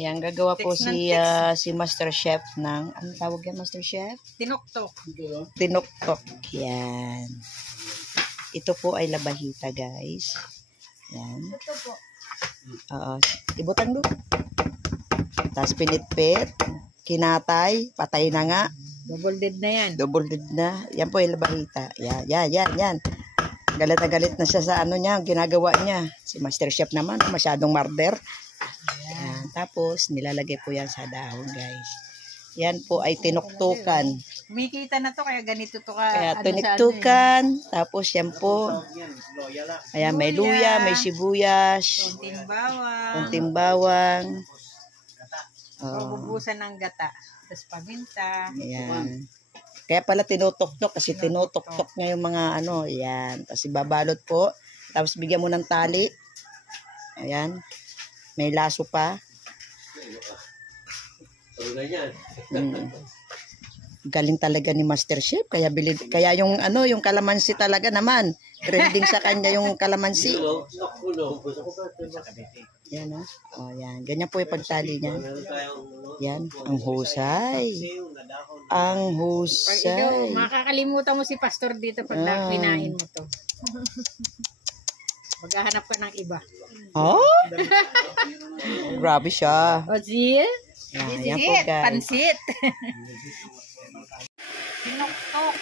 Ayan, gagawa po si Master Chef ng, anong tawag yan, Master Chef? Tinuktok. Tinuktok. Yan. Ito po ay labahita, guys. Yan. Ito po. Oo. Ibutang do. Tapos pinitpit. Kinatay. Patay na nga. Double dead na yan. Double dead na. Yan po ay labahita. Yan. Galit na galit na siya sa ano niya, ginagawa niya. Si Master Chef naman, masyadong marder. Yan. Tapos, nilalagay po yan sa dahon, guys. Yan po ay tinuktukan. Kumikita na to, kaya ganito to ka. Kaya tinuktukan. Tapos, yan po. Ayan, may luya, may sibuyas. Konting bawang. Oh. Bubusan ng gata. Tapos paminta. Ayan. Kaya pala tinutok-tok kasi tinutok-tok niya yung mga ano. Ayan. Tapos ibabalot po. Tapos bigyan mo ng tali. Ayan. May laso pa. Galing talaga ni Master Chef. Kaya yung ano, yung kalamansi talaga naman. Trending sa kanya yung kalamansi. Yan ah. Oh, yan. Ganyan po yung pagtali niya. Yan. Ang husay. Ang husay. Makakalimutan mo si Pastor dito pag kinain mo to. Maghahanap ka ng iba. Oh? Grabe siya. O, siya? Yan po, guys. Pansit. Tinuktok.